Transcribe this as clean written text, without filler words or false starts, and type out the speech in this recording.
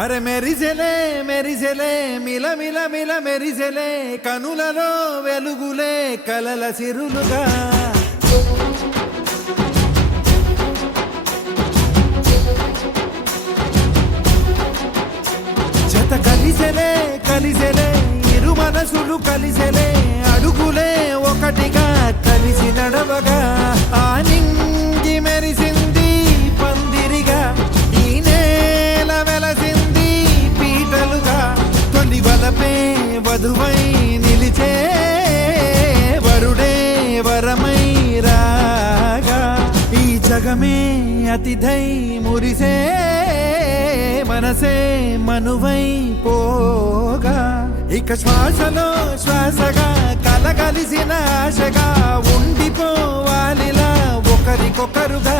అరే మెరిసెలే మెరిసెలే మిల మిల మిల మెరిసెలే కనులలో వెలుగులే కలల సిరులుగా జత కలిసెలే కలిసెలే ఇరు మనసులు కలిసెలే అడుగులే ఒకటిగా కలిసి నడవగా ఆ నింగి మెరిసింది పందిరిగా ఈ నేల వెలసింది పీటలుగా తొలి వలపే వధువై నిలిచే వరుడే వరమై రాగా ఈ జగమే అతిథై మురిసే మనసే మనువై పోగా ఇక శ్వాసలో శ్వాసగా కలగలిసిన ఆశగా ఉండిపోవాలిలా ఒకరికొకరుగా